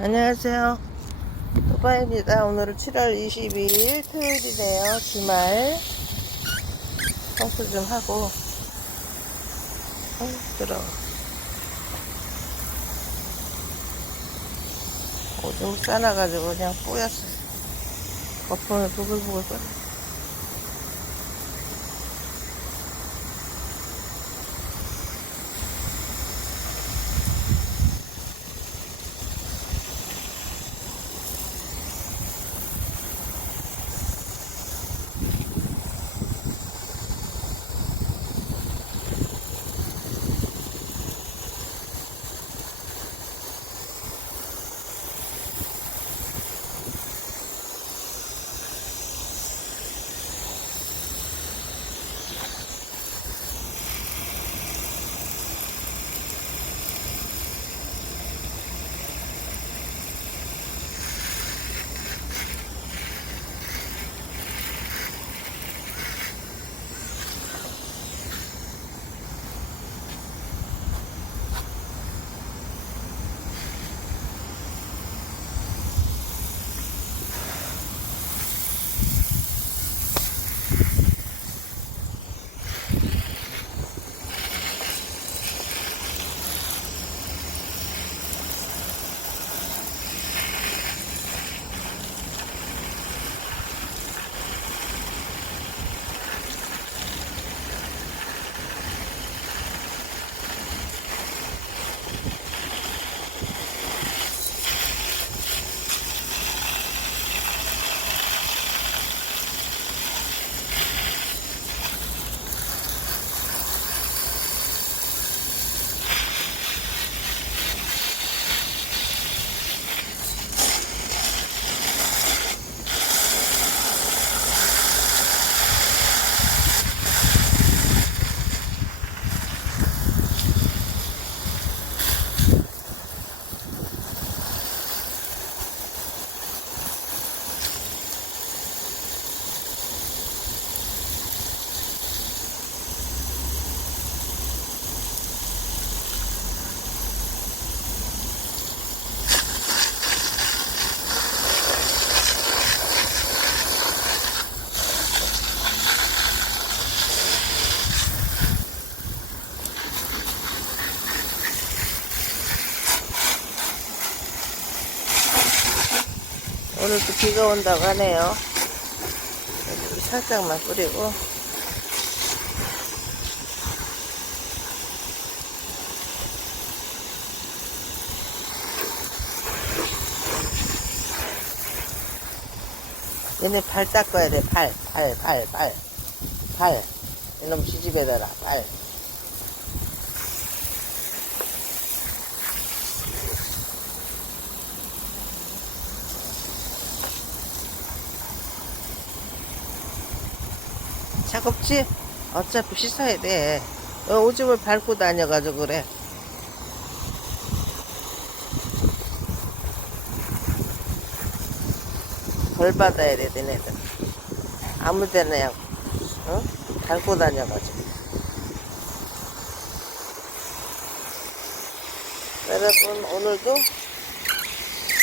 안녕하세요. 또바입니다. 오늘은 7월 22일 토요일이네요. 주말. 청소 좀 하고. 어, 들어. 오줌 싸놔가지고 그냥 뿌였어요. 거품을 부글부글 끓여. 오늘 또 비가 온다고 하네요. 살짝만 뿌리고. 얘네 발 닦아야 돼, 발, 발, 발, 발. 발. 이놈 지집에 대라, 발. 차갑지? 어차피 씻어야 돼. 어, 오줌을 밟고 다녀가지고 그래. 벌 받아야 돼, 너네들. 아무 데나 그냥, 어? 밟고 다녀가지고. 여러분, 오늘도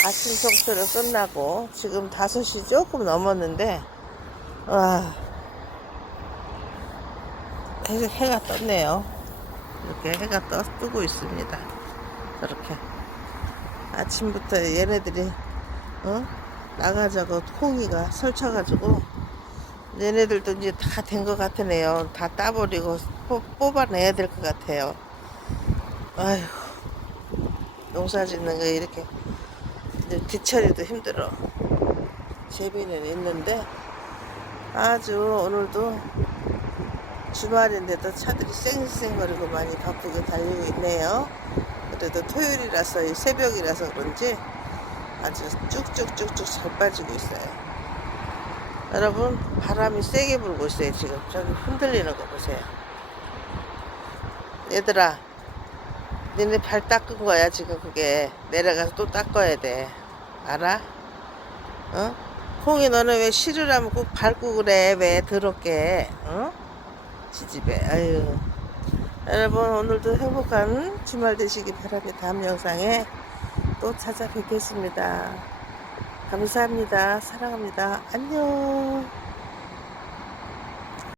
아침 청소를 끝나고, 지금 5시 조금 넘었는데, 와, 해, 해가 떴네요. 이렇게 해가 떠, 뜨고 있습니다. 저렇게. 아침부터 얘네들이, 어? 나가자고 콩이가 설쳐가지고, 얘네들도 이제 다 된 것 같으네요. 다 따버리고 뽑, 뽑아내야 될 것 같아요. 아휴, 농사 짓는 거 이렇게, 뒤처리도 힘들어. 재미는 있는데, 아주 오늘도 주말인데도 차들이 쌩쌩거리고 많이 바쁘게 달리고 있네요. 그래도 토요일이라서 이 새벽이라서 그런지 아주 쭉쭉쭉쭉 잘 빠지고 있어요. 여러분 바람이 세게 불고 있어요 지금 저기 흔들리는 거 보세요. 얘들아 니네 발 닦은 거야 지금 그게 내려가서 또 닦아야 돼 알아? 어? 콩이 너는 왜 실을 하면 꼭 밟고 그래 왜 더럽게 어? 지집에 아유 여러분 오늘도 행복한 주말 되시기 바랍니다 다음 영상에 또 찾아뵙겠습니다. 감사합니다. 사랑합니다. 안녕.